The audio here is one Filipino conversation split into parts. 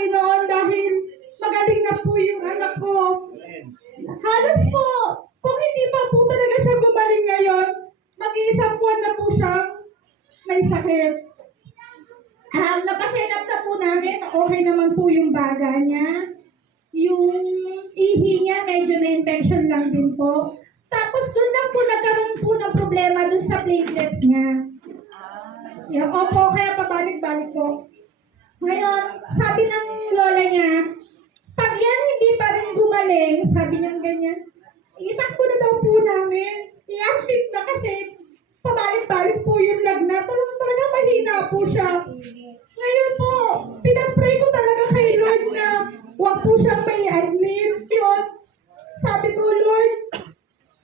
Panginoon dahil magaling na po yung anak ko. Halos po, kung hindi pa po talaga siya gumaling ngayon, mag-iisang buwan na po siyang may sakit. Napacheck up na po namin, okay naman po yung baga niya. Yung ihi niya, medyo na-infection lang din po. Tapos doon lang po nagkaroon po ng problema doon sa platelets niya. Opo, kaya pabalik-balik po. Ngayon, sabi ng lola niya, pag yan hindi pa rin gumaling, sabi niya ganyan, itakbo na daw po namin. I-admit na kasi pabalik-balik po yung lagnat. Talaga mahina po siya. Ngayon po, pinag-pray ko talaga kay Lord na huwag po siyang may admit. Yun, sabi ko, Lord,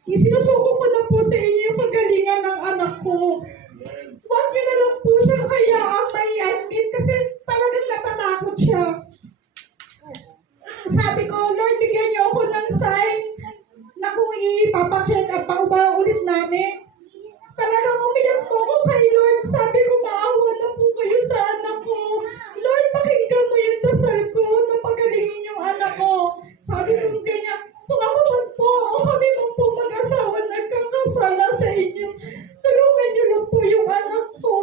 isinusuko ko na po sa inyo yung kagalingan ng anak ko. Huwag niyo na lang po siya kaya may admit kasi talagang natatakot siya. Sabi ko, Lord, bigyan niyo ako ng sign na kung ipapacheck up pa ba ulit namin. Talagang umiyak po ako kay Lord. Sabi ko, maawa na po kayo sa anak ko. Lord, pakinggan mo yung dasal ko na pagalingin yung anak ko. Sabi ko ganyan, kung ako man po o kami man po mag-asawa nagkakasala sa inyo, tulungan niyo lang po yung anak ko.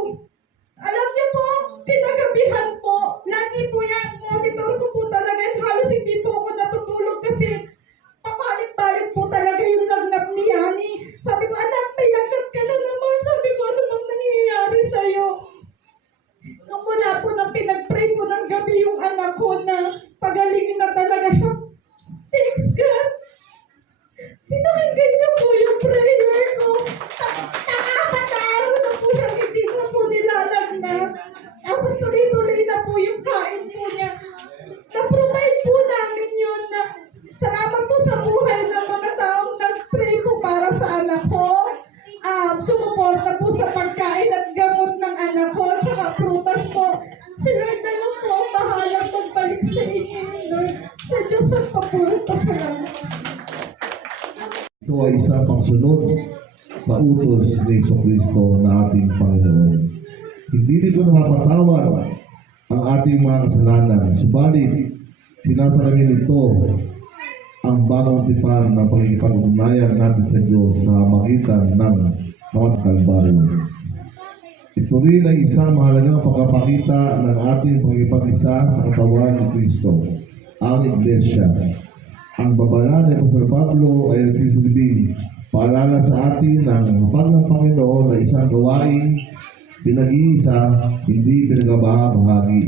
Alam niyo po, pinagabihan po. Lagi po yan, monitor ko po talaga. Halos hindi po ako natutulog kasi papalik-balik po talaga yung lagnat ni Yani. Sabi ko, anak, may lagnat ka na naman. Sabi ko, ano bang nangyayari sa'yo? Nung mula po nang pinag-pray ko ng gabi yung anak ko na pagalingin na talaga siya. Thanks God. Pinakinggan niyo po yung prayer ko. Nakapat na araw na po siya, hindi na po nilalagnat. Tapos tuloy-tuloy na po yung kain po niya. Na-provide po namin yun na salamat po sa buhay ng mga taong nag-pray ko para sa anak ko. Sumuporta po sa pagkain at gamot ng anak ko, tsaka prutas po. Si Lord na lang po ang bahalang pagbalik sa inyo, Lord. Sa Diyos at papurot pa sa lahat. Ito ay isa pang sunod sa utos ni Jesucristo na ating Panginoon. Hindi nito napapatawad ang ating mga kasalanan, subalit sinasalamin nito ang bagong tipan ng pagkikipag-ugnayan natin sa Diyos sa magitan ng Mount Calvary. Ito rin ay isang mahalagang pagpapakita ng ating pagkikipag-isa sa katawan ni Kristo, ang Iglesia. Ang babala ni Apostol Pablo ay nagsisilbing paalala sa atin ng hapag ng Panginoon na isang gawain pinag-iisa, hindi pinagabahagi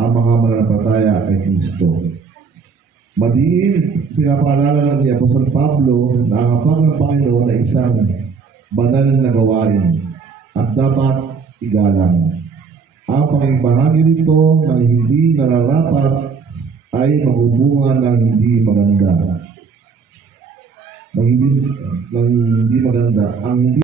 ang mga mananampalataya kay Kristo. Madiin, pinapaalala lang ni Apostol Pablo na ang hapag ng Panginoon ay isang banal na gawain at dapat igalang. Ang pakigbahagi nito ng hindi nararapat ay maghubungan ng hindi maganda. Ang hindi maganda. Ang hindi